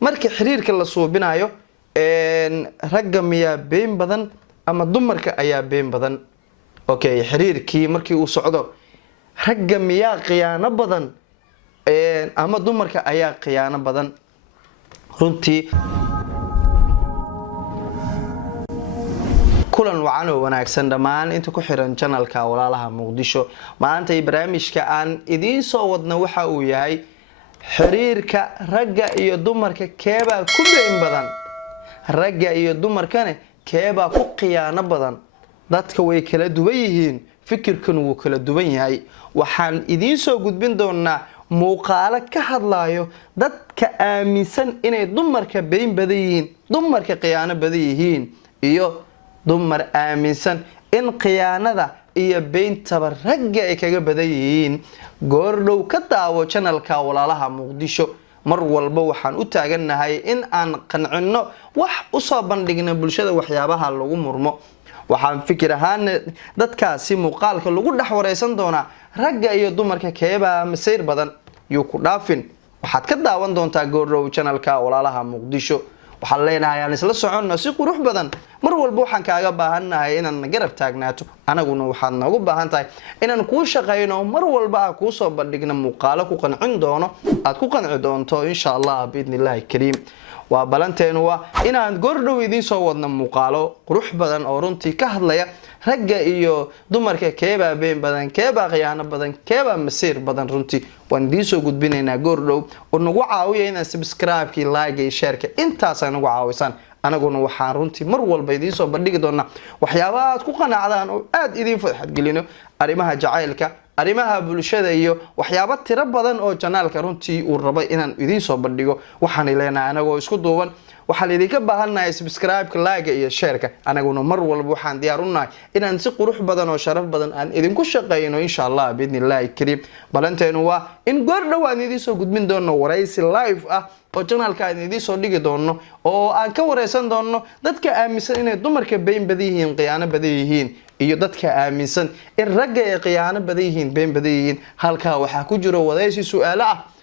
marka xiriirka la suubinayo ragga miyaa been badan ama dumarka ayaa been badan okay xiriirkii markii uu socdo ragga miyaa khiyaano badan ama dumarka ayaa khiyaano badan runtii kulan wacan oo wanaagsan dhamaan inta ku xiran channelka walaalaha Muqdisho maanta barnaamijka aan idiin soo wadno waxa uu yahay xiriirka ragga iyo dumarka keeba ku been badan ragga iyo dumarkana keeba ku khiyaano badan dadka way kala duwan yihiin fikirkan wuu kala duwan yahay waxaan idiin soo gudbin doonaa muuqaalo ka hadlayo dadka aaminsan inay dumarka been badan yihiin dumarka khiyaano badan yihiin iyo dumar aaminsan in khiyaanada iyo beentaba ragga ay kaga badan yihiin goordhow ka daawo channelka walaalaha Muqdisho mar walba waxaan u taaganahay in aan qancino wax u soo bandhigno bulshada waxyaabaha lagu murmo waxaan fikir ahaan dadkaasi muuqaalka lagu dhaxwareysan doona ragga iyo dumarka keeba masayr badan iyo ku dhaafin waxaad ka daawan doontaa goordhow channelka walaalaha Muqdisho waxaan leenahay aan isla soconno si qurux badan mar walba waxaan kaaga baahanahay inaan garab taagnaato anaguna waxaad noogu baahan tahay inaan kuu shaqeyno mar walba ku soo bandhigno muuqaalo ku qancin doono aad ku qanci doonto insha Allah biidnillaahi kariim waa balanteenu waa inaan goordhow idiin soo wadno muuqaalo qurux badan oo runtii ka hadlaya ragga iyo dumarka keeba been badan keeba khiyaano badan keeba masir badan runtii waan idiin soo gudbinaynaa goordhow oo nagu caawiya inaan subscribe-ki like iyo share-ka intaas ay nagu caawisan anaguna waxaan runtii mar walba idiin soo bandhigi doonaa waxyaabaha aad ku qanacdaan oo aad idiin farxad gelino arimaha jacaylka arimaha bulshada iyo waxyaabo tiro badan oo channelka runtii uu rabo inaan idiin soo bandhigo waxaan ileenahay anagoo isku duuban waxaan idinka baahanahay subscribe-ka like iyo share-ka anaguna mar walba waxaan diyaar u nahay inaan si qurux badan oo sharaf badan aan idinku shaqeyno insha Allah biidnillaahi kariim balanteenu waa in goordhow aan idiin soo gudbin doono waraysi live ah oo channelka aan idiin soo dhigi doono oo aan ka wareysan doono dadka aaminsan inay dumarka been badan yihiin khiyaano badan yihiin iyo dadka aaminsan in ragga ay khiyaano badan yihiin been badan yihiin halka waxa ku jiro waraysi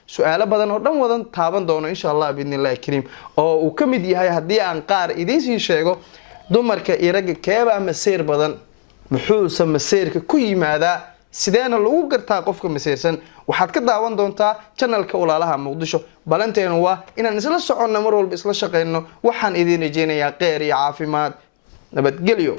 su'aalo badan oo dhan wadan taaban doono insha Allah biidnillaahi kariim oo uu kamid yahay hadii aan qaar idiin sii sheego dumarka iyo ragga keeba masir badan muxuu masirka ku yimaada sideena lagu gartaa qofka masirsan waxaad ka daawan doontaa channelka walaalaha Muqdisho balanteenu waa inaan isla soconno mar walba isla shaqeyno waxaan idiin rajeynayaa khayr iyo caafimaad nabadgelyo